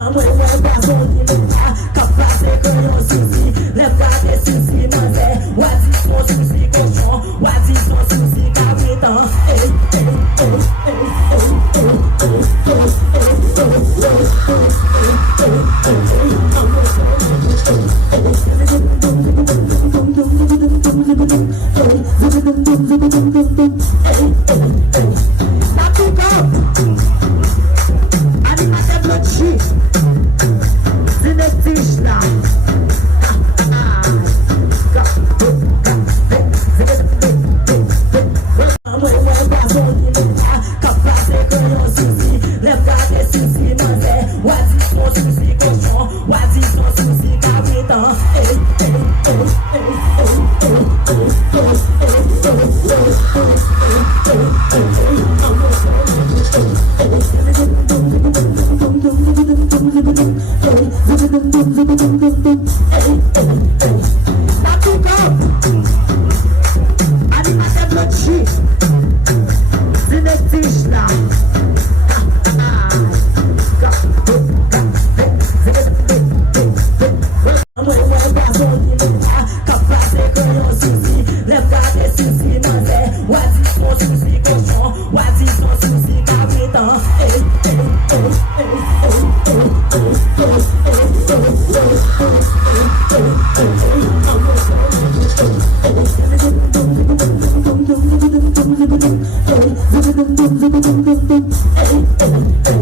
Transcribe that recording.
Amanhã passou de lutar, capaz de ganhar o Suzy. Lembra desse Suzy, mas é o Adson, Suzy, colchão. O Adson, Suzy, capitão. Ei, ei, ei, ei, tá pegando? Animada blood. Amanhã passou de lutar, capaz de ganhar o Suzy. Lembra desse Suzy, mas é o Adson, Suzy, colchão. O Adson, Suzy, capitão. Ei, ei, ei, tá pegando? Animada blood. Amanhã passou de lutar, capaz de ganhar o Suzy. Lembra desse Suzy, mas é o Adson, Suzy, colchão. O Adson, Suzy, capitão. Ei, ei, ei, ei, ei,